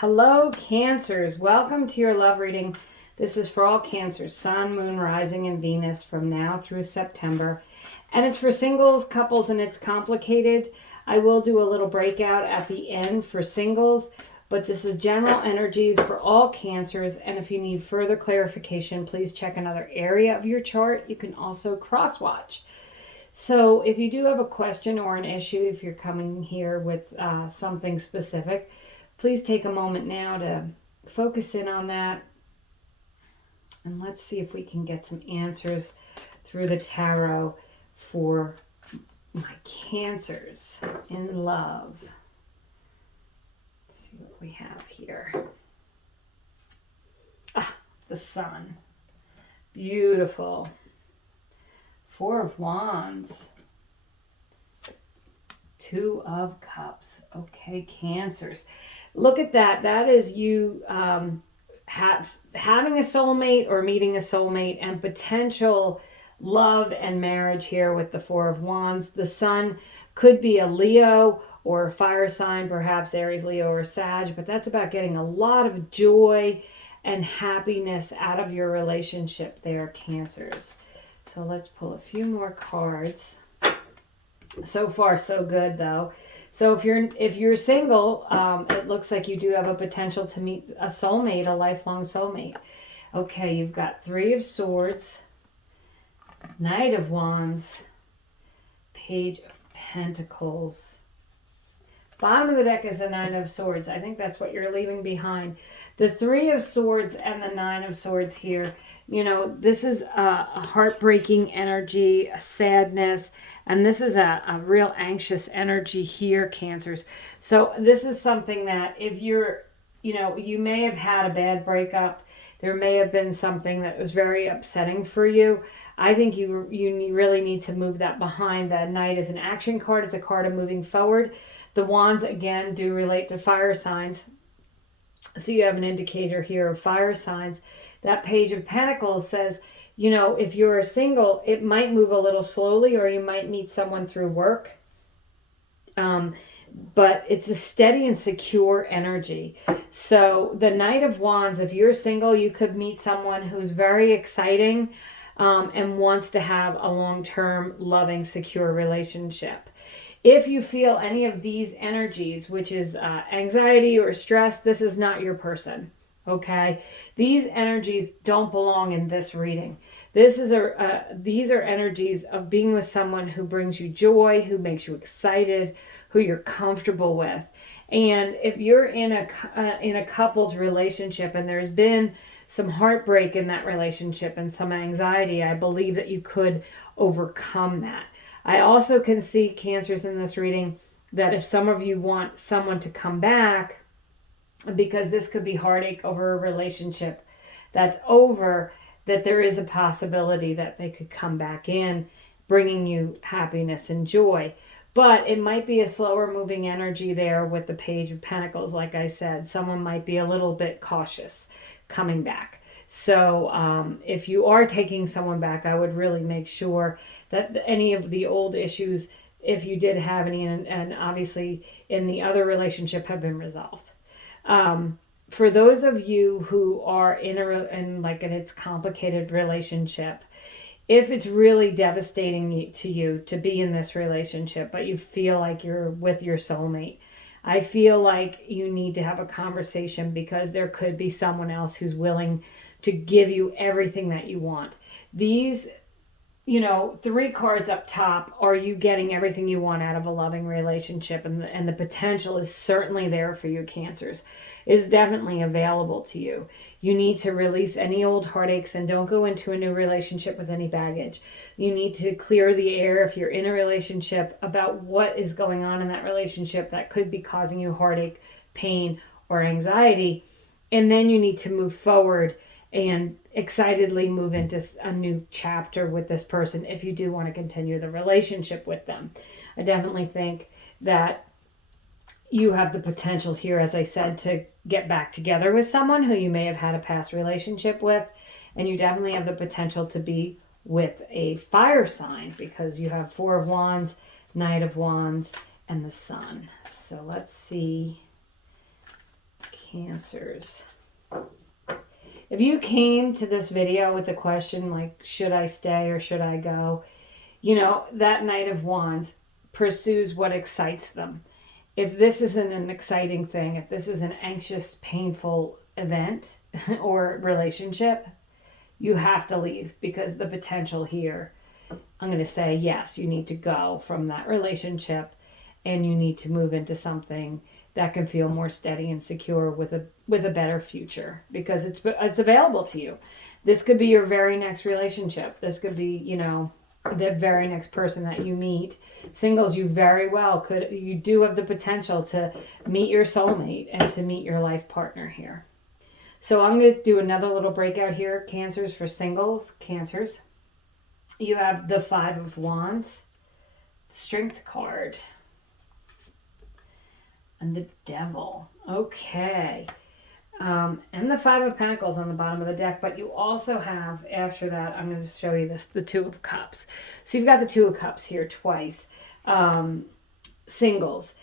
Hello, Cancers. Welcome to your love reading. This is for all Cancers, Sun, Moon, Rising, and Venus from now through September. And it's for singles, couples, and it's complicated. I will do a little breakout at the end for singles, but this is general energies for all Cancers. And if you need further clarification, please check another area of your chart. You can also cross-watch. So if you do have a question or an issue, if you're coming here with something specific, please take a moment now to focus in on that. And let's see if we can get some answers through the tarot for my Cancers in love. Let's see what we have here. The Sun. Beautiful. Four of Wands. Two of Cups. Okay, Cancers. Look at that. That is you having a soulmate or meeting a soulmate and potential love and marriage here with the Four of Wands. The Sun could be a Leo or a fire sign, perhaps Aries, Leo, or Sag, but that's about getting a lot of joy and happiness out of your relationship there, Cancers. So let's pull a few more cards. So far, so good, though. So if you're single, it looks like you do have a potential to meet a soulmate, a lifelong soulmate. Okay, you've got Three of Swords, Knight of Wands, Page of Pentacles. Bottom of the deck is a Nine of Swords. I think that's what you're leaving behind. The Three of Swords and the Nine of Swords here, you know, this is a heartbreaking energy, a sadness, and this is a real anxious energy here, Cancers. So this is something that if you're, you know, you may have had a bad breakup. There may have been something that was very upsetting for you. I think you really need to move that behind. The Knight is an action card. It's a card of moving forward. The Wands, again, do relate to fire signs. So you have an indicator here of fire signs. That Page of Pentacles says, you know, if you're single, it might move a little slowly or you might meet someone through work. But it's a steady and secure energy. So the Knight of Wands, if you're single, you could meet someone who's very exciting and wants to have a long-term, loving, secure relationship. If you feel any of these energies, which is anxiety or stress, this is not your person, okay? These energies don't belong in this reading. These are energies of being with someone who brings you joy, who makes you excited, who you're comfortable with. And if you're in a couple's relationship and there's been some heartbreak in that relationship and some anxiety, I believe that you could overcome that. I also can see, Cancers, in this reading that if some of you want someone to come back, because this could be heartache over a relationship that's over, that there is a possibility that they could come back in, bringing you happiness and joy. But it might be a slower moving energy there with the Page of Pentacles. Like I said, someone might be a little bit cautious coming back. So if you are taking someone back, I would really make sure that any of the old issues, if you did have any, and obviously in the other relationship, have been resolved. For those of you who are in its complicated relationship, if it's really devastating to you to be in this relationship, but you feel like you're with your soulmate, I feel like you need to have a conversation, because there could be someone else who's willing to give you everything that you want. These, you know, three cards up top, are you getting everything you want out of a loving relationship? And the potential is certainly there for you, Cancers. Is definitely available to you. You need to release any old heartaches and don't go into a new relationship with any baggage. You need to clear the air if you're in a relationship about what is going on in that relationship that could be causing you heartache, pain, or anxiety. And then you need to move forward and excitedly move into a new chapter with this person if you do want to continue the relationship with them. I definitely think that you have the potential here, as I said, to get back together with someone who you may have had a past relationship with. And you definitely have the potential to be with a fire sign, because you have Four of Wands, Knight of Wands, and the Sun. So let's see, Cancers. If you came to this video with the question like, should I stay or should I go? You know, that Knight of Wands pursues what excites them. If this isn't an exciting thing, if this is an anxious, painful event or relationship, you have to leave, because the potential here, I'm going to say, yes, you need to go from that relationship and you need to move into something that can feel more steady and secure with a better future, because it's available to you. This could be your very next relationship. This could be, you know, the very next person that you meet. Singles, you very well you do have the potential to meet your soulmate and to meet your life partner here. So I'm going to do another little breakout here. Cancers, for singles, Cancers. You have the Five of Wands, Strength card, and the Devil. Okay. And the Five of Pentacles on the bottom of the deck. But you also have, after that, I'm going to show you this, the Two of Cups. So you've got the Two of Cups here twice. Singles.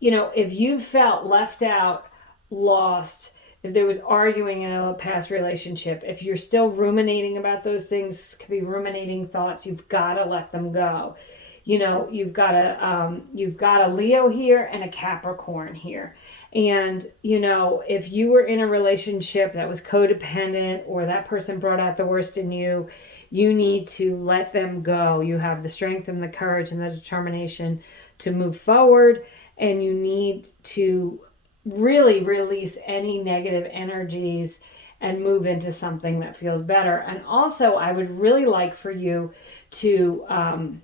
You know, if you felt left out, lost, if there was arguing in a past relationship, if you're still ruminating about those things, could be ruminating thoughts, you've got to let them go. You know, you've got a Leo here and a Capricorn here. And, you know, if you were in a relationship that was codependent, or that person brought out the worst in you, you need to let them go. You have the strength and the courage and the determination to move forward, and you need to really release any negative energies and move into something that feels better. And also, I would really like for you to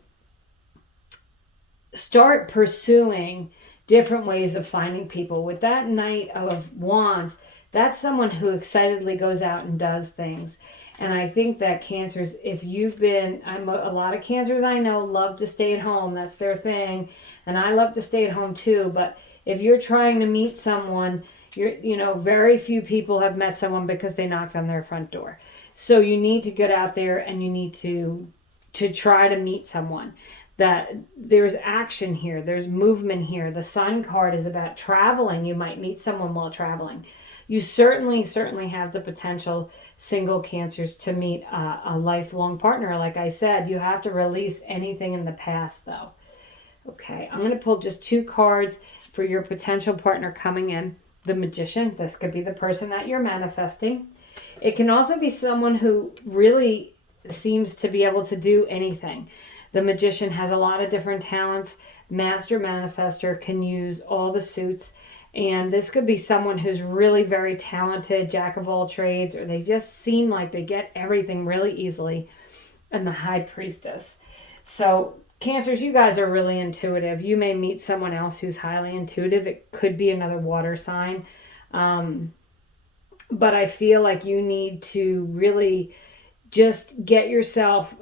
start pursuing different ways of finding people. With that Knight of Wands, that's someone who excitedly goes out and does things. And I think that Cancers, if you've been, a lot of Cancers I know love to stay at home. That's their thing. And I love to stay at home too. But if you're trying to meet someone, you know, very few people have met someone because they knocked on their front door. So you need to get out there and you need to try to meet someone. That there's action here, there's movement here. The Sun card is about traveling. You might meet someone while traveling. You certainly have the potential, single Cancers, to meet a lifelong partner. Like I said, you have to release anything in the past though. Okay, I'm going to pull just 2 cards for your potential partner coming in. The Magician, this could be the person that you're manifesting. It can also be someone who really seems to be able to do anything. The Magician has a lot of different talents. Master Manifester can use all the suits. And this could be someone who's really very talented, jack of all trades, or they just seem like they get everything really easily. And the High Priestess. So Cancers, you guys are really intuitive. You may meet someone else who's highly intuitive. It could be another water sign. But I feel like you need to really just get yourself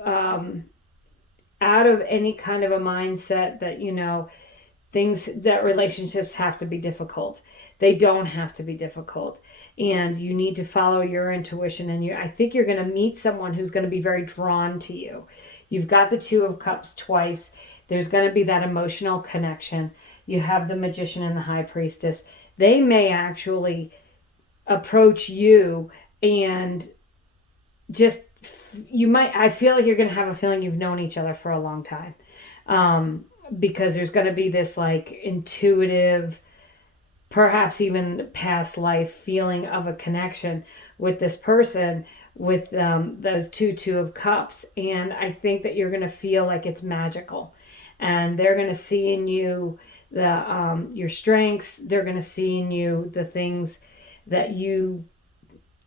out of any kind of a mindset that, you know, that relationships have to be difficult. They don't have to be difficult. And you need to follow your intuition. And I think you're going to meet someone who's going to be very drawn to you. You've got the Two of Cups twice. There's going to be that emotional connection. You have the Magician and the High Priestess. They may actually approach you and just, I feel like you're going to have a feeling you've known each other for a long time. Because there's going to be this like intuitive, perhaps even past life feeling of a connection with this person, with those Two of Cups. And I think that you're going to feel like it's magical, and they're going to see in you your strengths. They're going to see in you the things that you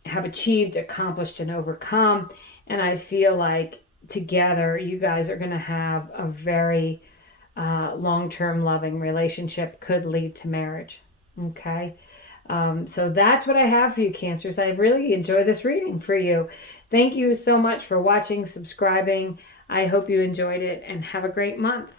have achieved, accomplished, and overcome. And I feel like together you guys are going to have a very long-term loving relationship, could lead to marriage. Okay. So that's what I have for you, Cancers. I really enjoy this reading for you. Thank you so much for watching, subscribing. I hope you enjoyed it, and have a great month.